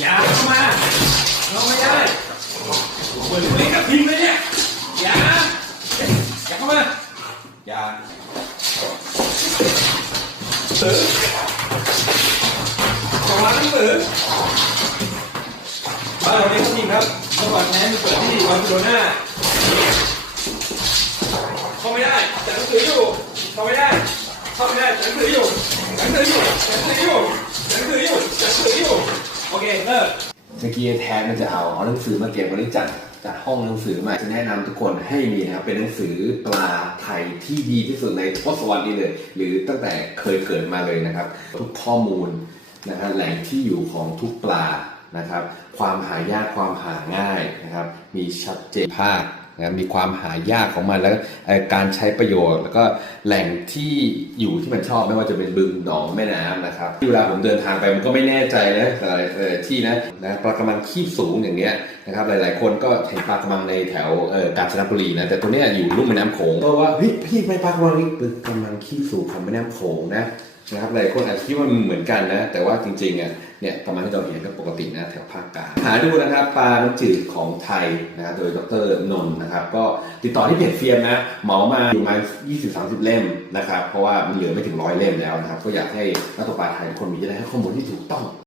อย่าเข้ามาเข้าไม่ได้เปิดเล็กกับพิมพ์เลยเนี่ยอย่าอย่าเข้ามาอย่าสือขอมาทั้งสือบ้านเราเนี่ยเขาจริงครับเมื่อก่อนแทนเปิดที่บาร์เซโลนาเข้าไม่ได้แต่หนังสืออยู่เข้าไม่ได้เข้าไม่ได้หนังสืออยู่หนังสืออยู่หนังสืออยู่ เมื่อกี้แทนมันจะเอาเอาหนังสือมาเก็บวันนี้จัดจัดห้องหนังสือใหม่จะแนะนำทุกคนให้มีนะครับเป็นหนังสือปลาไทยที่ดีที่สุดในทศวรรษนี้เลย หรือตั้งแต่เคยเกิดมาเลยนะครับ ทุกข้อมูลนะครับแหล่งที่อยู่ของทุกปลา นะครับ ความหายากความหาง่ายนะครับ มีชัดเจนภาคนะมีความหายากของมันแล้วการใช้ประโยชน์แล้วก็แหล่งที่อยู่ที่มันชอบไม่ว่าจะเป็นบึงหนองแม่น้ำนะครับเวลาผมเดินทางไปมันก็ไม่แน่ใจนะหลายเอ่อที่นะนะปลากระมังขี้สูงอย่างเงี้ยนะครับหลายๆ คนก็เห็นปลากระมังในแถวกาญจนบุรีนะแต่ตัวเนี้ยอยู่ลุ่มแม่น้ำโขงก็ว่าเฮ้ยพี่ไม่ปลากระมังนี่เป็นกระมังขี้สูงของแม่น้ำโขงนะ นะครับหลายคนอาจจะคิดว่ามันเหมือนกันนะ แต่ว่าจริงๆอะเนี่ยประมาณที่เราเห็นก็ปกตินะแถวภาคกลางหาดูนะครับปลาน้ำจืดของไทยนะครับโดยดรนนท์นะครับ ก็ติดต่อที่เพจเฟียมนะเหมามาอยู่ประมาณ20-30 เล่มนะครับ เพราะว่ามันเหลือไม่ถึงร้อยเล่มแล้วนะครับ ก็อยากให้นักตกปลาไทยคนมีจะได้ให้ข้อมูลที่ถูกต้อง